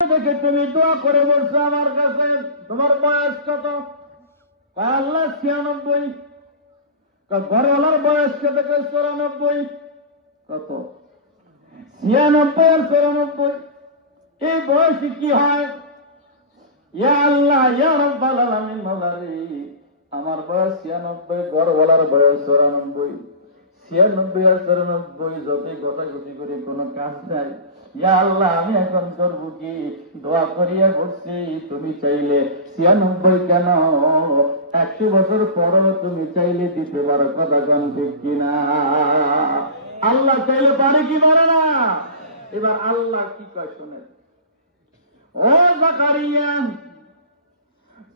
দেখে তুমি দোয়া করে বলছো আমার কাছে তোমার বয়স কত? আল্লাহ 96। ঘরওয়ালার বয়স কত? 94। কত? 96 আর 94। এই বয়সে কি হয়? ইয়া আল্লাহ, ইয়া রাব্বাল আলামিন, মাওলা রে, আমার বয়স 96, ঘরওয়ালার বয়স 94। 96 আর 94 যতই গোটাগুটি করে কোনো কাজ নাই। ইয়া আল্লাহ, আমি এখন করব কি? দোয়া করিয়া বলছি, তুমি চাইলে 96 কেন 100 বছর পরও তুমি চাইলে দিতে পারো। কথা কোন ঠিক কিনা? আল্লাহ চাইলে পারে কি পারে না? এবার আল্লাহ কি কয় শোনেন। ও জাকারিয়া,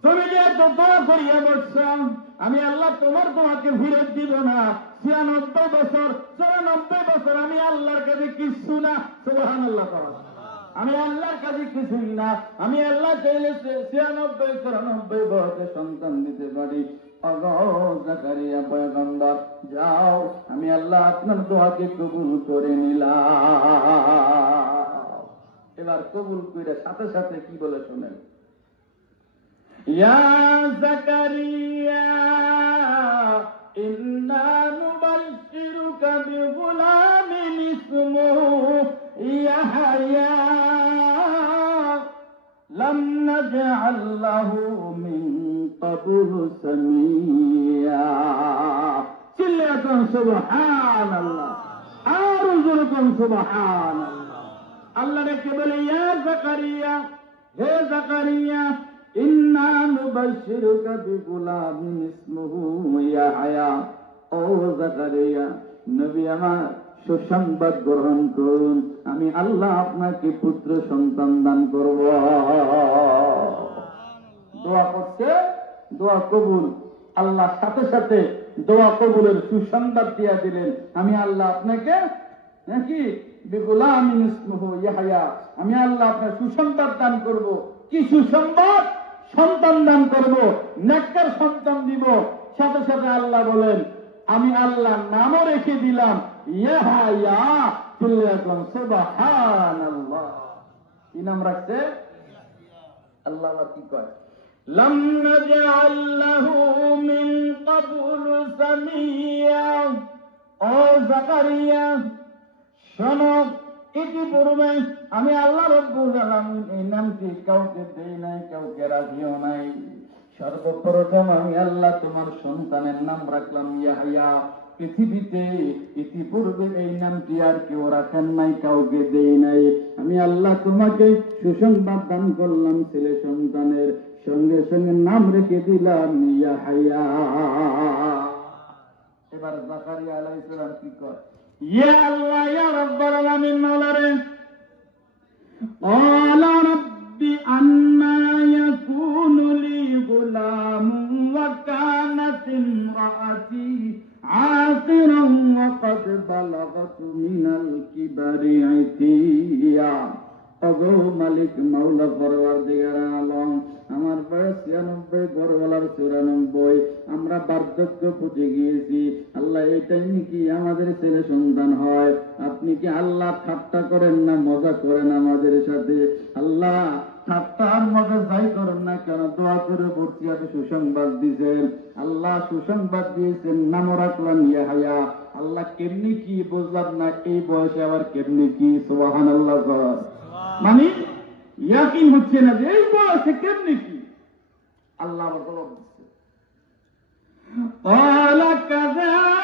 তুমি যে এত দোয়া করিয়া বলছ, আমি আল্লাহ তোমার দোয়াকে ফিরত দিব না। 96 বছর 94 বছর আমি আল্লাহর কাছে কিছু না। সুবহানাল্লাহ। আমি আল্লাহর কাছে কিছুই না। আমি আল্লাহ চাইলে 96 94 বছরে সন্তান দিতে পারি। জাকারিয়া পয়গম্বর, যাও, আমি আল্লাহ আপনার দোয়াকে কবুল করে নিলাম। এবার কবুল করে সাথে সাথে কি বলে শোনেন। ইয়া জাকারিয়া ইন্না নুবাশশিরুকা বিগুলামিন ইসমুহু ইয়াহইয়া লাম নাজআল লাহু মিন ক্বাবলু সামিয়া। চিল্লাতুন সুবহানাল্লাহ, আর জোরকম সুবহানাল্লাহ। আল্লাহ কে বলে, ইয়া জাকারিয়া, হে জাকারিয়া, ইন্না নুবাশশিরুকা বিগুলামিন ইসমুহু ইয়াহইয়া। ও জাকারিয়া, নবী আমার, সুসংবাদ গ্রহণ করুন, আমি আল্লাহ আপনাকে পুত্র সন্তান দান করব। দোয়া করছে, দোয়া কবুল। আল্লাহ সাথে সাথে দোয়া কবুলের সুসংবাদ দিয়া দিলেন, আমি আল্লাহ আপনাকে নাকি বিগুলামিন ইসমুহু ইয়াহইয়া, আমি আল্লাহ আপনার সুসংবাদ দান করব। কি সুসংবাদ? সন্তান দান করব, নেককার সন্তান দিব। সাথে সাথে আল্লাহ বলেন, আমি আল্লাহ নামও রেখে দিলাম ইয়াহইয়া। সুবহানাল্লাহ। কি নাম রাখছে? আল্লাহ কি কয়? লাম নাজআল লাহু মিন ক্বাবলু সামিয়া। ও জাকারিয়া, শোনো, ইতিপূর্বে আমি আল্লাহ রাব্বুল আলামিন এই নামটি কাউকে দেই নাই, কাউকে রাখিও নাই। সর্বপ্রথম আমি আল্লাহ তোমার সন্তানের নাম রাখলাম ইয়াহইয়া। পৃথিবীতে ইতিপূর্বে এই নামটি আর কেউ রাখেন নাই, কাউকে দেই নাই। আমি আল্লাহ তোমাকে সুসংবাদ দান করলাম ছেলে সন্তানের, সঙ্গে সঙ্গে নাম রেখে দিলাম ইয়াহইয়া। এবার জাকারিয়া আলাইহিস সালাম কি কয়? ইয়া আল্লাহ, ইয়া রাব্বাল আলামিন, মাওলা রে, ক্বালা রাব্বি আন্না ইয়াকুনু লি গুলামুন ওয়া কানাত ইমরাআতি আকিরান ওয়া ক্বাদ বালাগাতু মিনাল কিবারি ইতিয়া। ওগো মালিক, মাওলা, পরওয়ারদিগার আলম, আমার বয়স 96, ঘরওয়ালার 94, আমরা বার্ধক্য পৌঁছে গিয়েছি। আল্লাহ, এই টাইমে কি আমাদের ছেলে সন্তান হয়? আপনি কি আল্লাহ ঠাট্টা করেন না মজা করেন আমাদের সাথে? আল্লাহ, ঠাট্টা আর মজা যাই করেন না কেন, দোয়া করে বলছি, আপনি সুসংবাদ দিয়েছেন। আল্লাহ সুসংবাদ দিয়েছেন, নামও রাখলাম ইয়াহইয়া। আল্লাহ, কেমনি কি বুঝলাম না, এই বয়সে আবার কেমনি কি? সুবহানাল্লাহ। মানে ইয়াকিন হচ্ছে না যে এই বয়সে কেমনি কি। আল্লাহ আবার জবাব দিচ্ছে, ক্বালা কাযালিক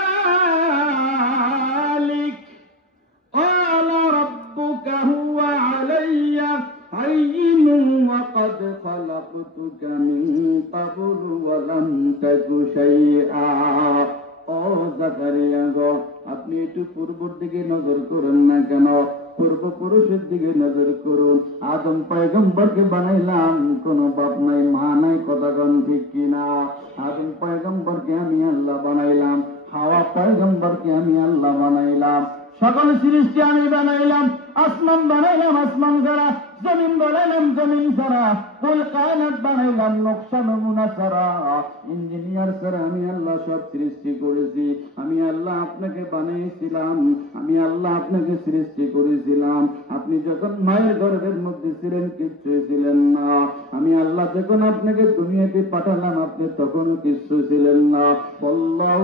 ক্বালা রাব্বুকা হুয়া আলাইয়া হায়্যিনুন ওয়া ক্বাদ খালাকতুকা মিন ক্বাবলু ওয়া লাম তাকু শাইআ। ও জাকারিয়া গো, আপনি একটু পূর্বের দিকে নজর করুন না কেন? পূর্বপুরুষের দিকে নজর করুন। আদম পয়গম্বরকে বানাইলাম, কোন বাপ নাই, মা নাই। কথা কোন ঠিক কিনা? আদম পয়গম্বরকে আমি আল্লাহ বানাইলাম, হাওয়া পয়গম্বরকে আমি আল্লাহ বানাইলাম। সকল সৃষ্টি আমি বানাইলাম, আসমান বানাইলাম আসমান ছাড়া, জমিন বানাইলাম জমিন ছাড়া, কুল কায়নাত বানাইলাম নকশা নমুনা ছাড়া, ইঞ্জিনিয়ার ছাড়া আমি আল্লাহ সব সৃষ্টি করেছি। আমি আল্লাহ আপনাকে বানিয়েছিলাম, আমি আল্লাহ আপনাকে সৃষ্টি করেছিলাম। আপনি যখন মায়ের গর্ভের মধ্যে ছিলেন কিচ্ছুই ছিলেন না। আমি আল্লাহ যখন আপনাকে দুনিয়াতে পাঠালাম আপনি তখনও কিচ্ছু ছিলেন না। আল্লাহ